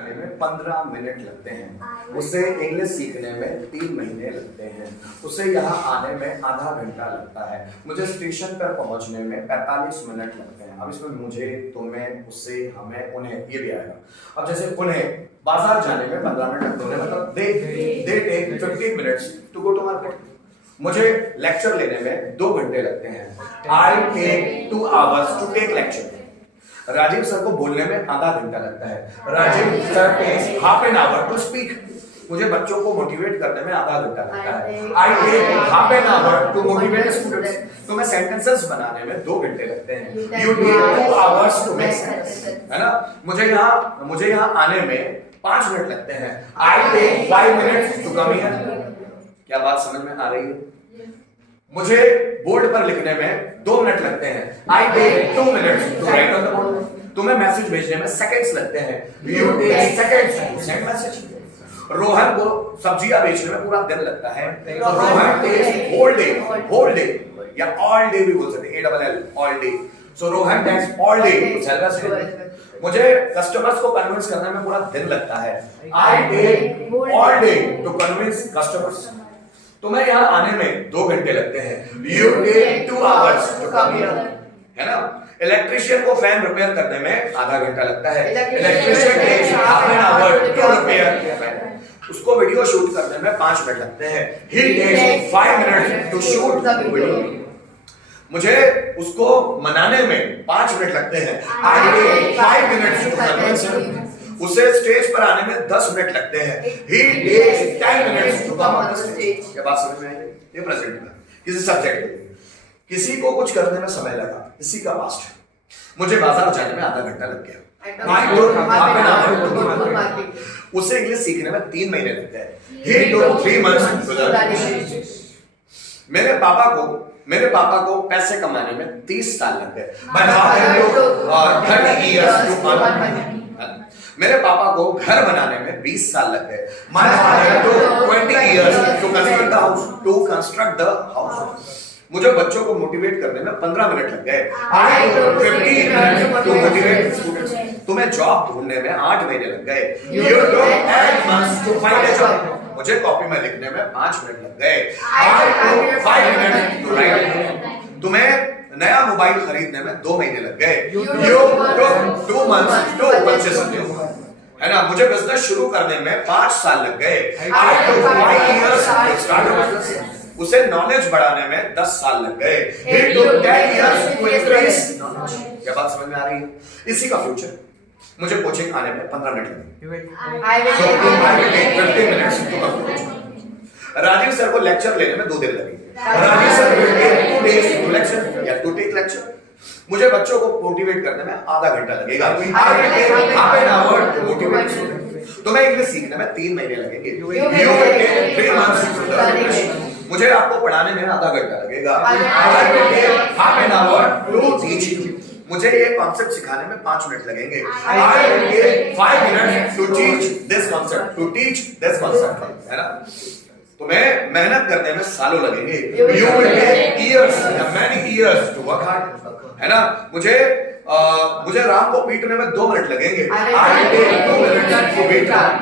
में 15 मिनट लगते हैं, उसे इंग्लिश सीखने में 3 महीने लगते हैं, उसे यहाँ आने में आधा घंटा लगता है, मुझे स्टेशन पर पहुंचने में 45 मिनट लगते हैं। अब इसमें मुझे, तुम्हें, उससे, हमें, उन्हें, ये भी आएगा। अब जैसे उन्हें बाजार जाने में 15 मिनट लगते हैं, मतलब they take 15 minutes to go to market. मुझे लेक्चर लेने में 2 घंटे लगते हैं, I take 2 hours to take lecture. Rajiv sir को बोलने में आधा घंटा लगता है, Rajiv sir takes half an hour to speak. मुझे बच्चों को मोटिवेट करने में आधा घंटा लगता है, I take half an hour to motivate students. तो मैं सेंटेंसेस बनाने में 2 घंटे लगते हैं, you take 2 hours to make sentence, है ना। मुझे यहाँ आने में 5 मिनट लगते हैं, I take 5 minutes to come here. क्या बात समझ में आ रही है? मुझे बोर्ड पर लिखने में 2 मिनट लगते हैं, I take 2 minutes to write on the board. तुम्हें मैसेज भेजने में सेकंड्स लगते हैं, you take seconds to send message. Rohan को सब्जियां बेचने में पूरा दिन लगता है, तो रोहन टेक्स होल डे या ऑल डे भी बोल सकते हैं, ALL all day. So Rohan takes all day to sell message. मुझे कस्टमर्स को कन्विंस करने में पूरा दिन लगता है, I take all day to convince customers. तुम्हें यहाँ आने में 2 घंटे लगते हैं, you take 2 hours to come here, है ना। इलेक्ट्रिशियन को फैन रिपेयर करने में आधा घंटा लगता है, electrician takes half an hour to repair. उसको वीडियो शूट करने में 5 मिनट लगते हैं, he takes 5 minutes to shoot video. मुझे उसको मनाने में 5 मिनट लगते हैं, I take 5 minutes to convince him. उसे स्टेज पर आने में 10 मिनट लगते हैं, he takes 10 minutes to come on the stage। क्या बात समझ में आई? ये प्रेजेंट में किसी सब्जेक्ट के लिए किसी को कुछ करने में समय लगा, इसी का पास्ट है। मुझे बाजार जाने में आधा घंटा लग गया, उसे इंग्लिश सीखने में 3 महीने लगते हैं, he took 3 months to learn। मेरे पापा को पैसे कमाने में 30 साल लग गए, my father took 30 years to earn money। मेरे पापा को घर बनाने में 20 साल लग गए, my father took 20 years to construct the house। मुझे बच्चों को मोटिवेट करने में 15 मिनट लग गए, I took 15 minutes to motivate students। तुम्हें जॉब ढूंढने में 8 महीने लग गए, you took 8 months to find a job। मुझे कॉपी में लिखने में 5 मिनट लग गए, I took 5 minutes to write। तुम्हें नया मोबाइल खरीदने में 2 महीने लग गए, you took 2 months to purchase a new one, है ना। मुझे बिजनेस शुरू करने में 5 साल लग गए, I took 5 years to start a business। उसे नॉलेज बढ़ाने में 10 साल लग गए, he took 10 years to increase knowledge। क्या बात समझ में आ रही है? इसी का फ्यूचर। मुझे कोचिंग आने में 15 मिनट लगे, I will take 15 minutes to come to coaching। Rajiv sir को लेक्चर लेने में 2 दिन लगे, Rajiv sir will take 2 days to lecture या to take lecture। मुझे बच्चों को मोटिवेट करने में आधा घंटा लगेगा, I will take half an hour to motivate students। तुम्हें इंग्लिश सीखने में 3 महीने लगेंगे, you will take 3 months to learn English। मुझे आपको पढ़ाने में आधा घंटा लगेगा, I will take half an hour to teach you। मुझे ये कॉन्सेप्ट सिखाने में 5 मिनट लगेंगे, I will take 5 minutes to teach this concept, है ना। तुम्हें मेहनत करने में सालों लगेंगे, you will take years या many years to work hard, है ना। मुझे राम को पीटने में 2 मिनट लगेंगे, I will take 2 minutes to beat Ram।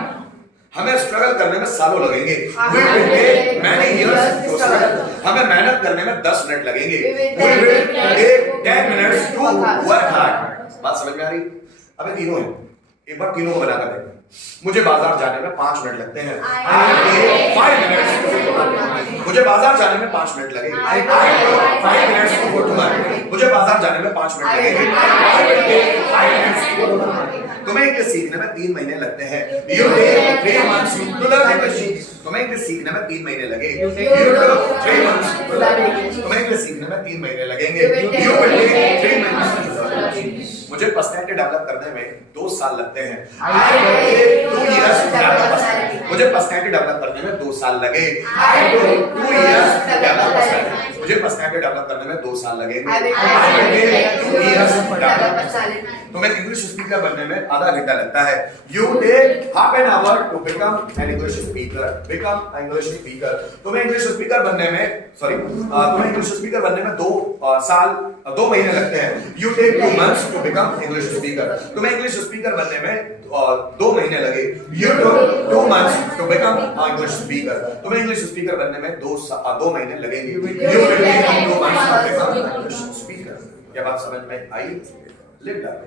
हमें स्ट्रगल करने में सालों लगेंगे, we will take many years to struggle। हमें मेहनत करने में 10 मिनट लगेंगे, we will take 10 minutes to work hard। बात समझ में आ रही? अबे तीनों है, एक बार तीनों को बना कर देखो। मुझे बाजार जाने में 5 मिनट लगते हैं, I take 5 minutes। मुझे बाजार जाने में 5 मिनट लगेंगे, I take 5 minutes to go to market। मुझे बाजार जाने में 5 मिनट लगेंगे, I will take 5 minutes to go to market। तुम्हें इंग्लिश सीखने में 3 महीने लगते हैं, you take 3 months to learn English। तुम्हें इंग्लिश सीखने में 3 महीने लगे, you took 3 months to learn English। तुम्हें इंग्लिश सीखने में 3 महीने लगेंगे, you will take 3 months to learn English। मुझे पर्सनैलिटी डेवलप करने में 2 साल लगते हैं, I take 2 years to develop personality। मुझे पर्सनैलिटी डेवलप करने में 2 साल लगे, I took 2 years to develop personality। मुझे पर्सनैलिटी डेवलप करने में 2 साल लगेंगे। I will take 2 years to develop develop. personality. तुम्हें इंग्लिश स्पीकर बनने में आधा घंटा लगता है। You take half an hour to become an English speaker. Become an English speaker. तुम्हें इंग्लिश स्पीकर बनने में तुम्हें इंग्लिश स्पीकर बनने में 2 महीने लगते हैं। You take 2 months to become English speaker. तुम्हें इंग्लिश स्पीकर बनने में 2 महीने लगे। You took 2 months to become an English speaker. तुम्हें इंग्लिश स्पीकर बनने में 2 महीने लगेंगे। You will take 2 months to become an English speaker. क्या बात समझ में आई? लिख डालो।